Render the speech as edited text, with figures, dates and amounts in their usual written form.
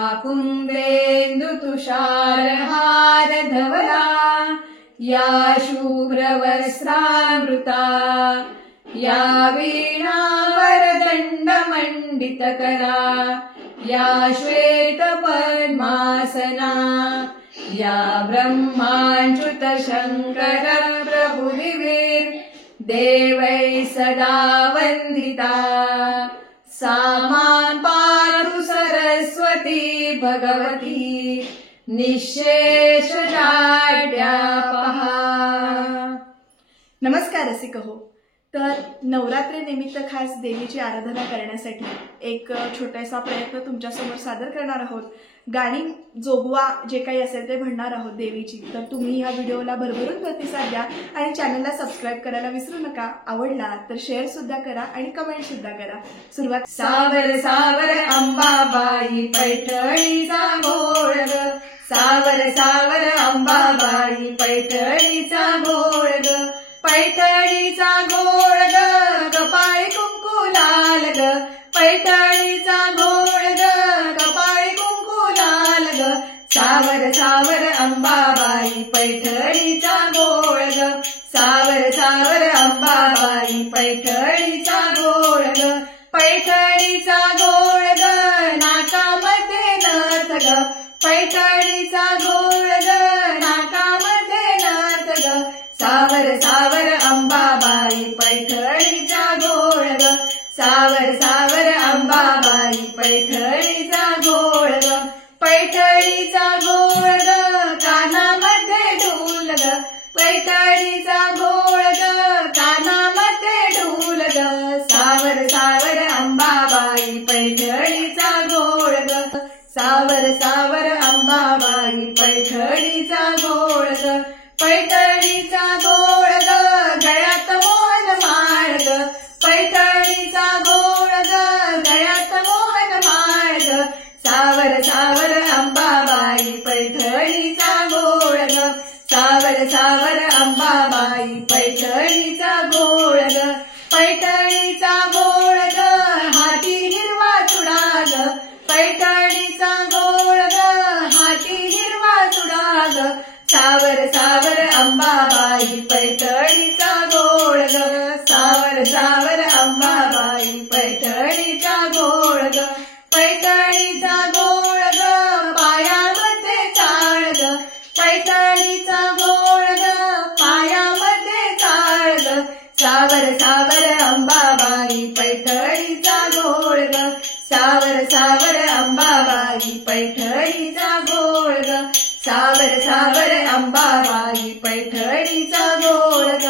कुंदेन्दुतुषारहार धवला या शुभ्रवस्त्रामृता या वीणावरदण्डमण्डितकरा या श्वेतपद्मासना या ब्रह्माच्युतशङ्कर प्रभुदिभिर् देवैः सदा वन्दिता सा मां पातु सरस्वती भगवती निःशेषजाड्यापहा। नमस्कार रसिक हो। तर नवरात्रीनिमित्त खास देवीची आराधना करण्यासाठी एक छोटासा प्रयत्न तुमच्यासमोर सादर करणार आहोत। गाणी जोगवा जे काही असेल ते म्हणणार आहोत देवीची। तर तुम्ही या व्हिडिओला भरभरून प्रतिसाद द्या आणि चॅनलला सबस्क्राइब करायला विसरू नका। आवडला तर शेअर सुद्धा करा आणि कमेंट सुद्धा करा। सुरुवात। सावर सावर अंबाबाई पैठणीचा घोळ ग, सावर सावर अंबाबाई पैठणीचा घोळ ग, पैठणीचा घोळ ग, कपाळी कुंकू लाल ग, पैठणीचा घोळ ग, कपाळी कुंकू लाल ग, सावर सावर अंबाबाई पैठणीचा घोळ ग, सावर सावर अंबाबाई पैठणीचा घोळ ग, पैठणीचा घोळ ग, नाकामध्ये नथ ग, पैठणीचा घोळ ग, नाकामध्ये नथ ग, सावर सावर अंबाबाई पैठणीचा घोळ ग, सावर सावर अंबाबाई पैठणीचा घोळ ग, पैठणीचा घोळ ग, कानामध्ये ढोल ग, पैठणीचा घोळ ग, कानामध्ये ढोल ग, सावर सावर अंबाबाई पैठणीचा घोळ ग, सावर सावर अंबाबाई पैठणीचा घोळ ग, पैठणीचा घोळ ग, गळ्यात मोहन माळ ग, पैठणीचा घोळ ग, गळ्यात मोहन माळ ग, सावर सावर अंबाबाई पैठणीचा घोळ ग, सावर सावर अंबाबाई पैठणीचा घोळ ग, पैठणीचा घोळ ग, हाती हिरवा चुडा ग, पैठणीचा घोळ ग, हाती हिरवा चुडा ग, सावर सावर अंबाबाई पैठणीचा घोळ ग, सावर सावर अंबाबाई पैठणीचा घोळ ग, पैठणीचा घोळ ग, पायामध्ये चाळ ग, पैठणीचा घोळ ग, पायामध्ये चाळ ग, सावर सावर अंबाबाई पैठणीचा घोळ ग, सावर सावर अंबाबाई पैठणीचा घोळ ग, सावर सावर अंबाबाई पैठणीचा घोळ ग।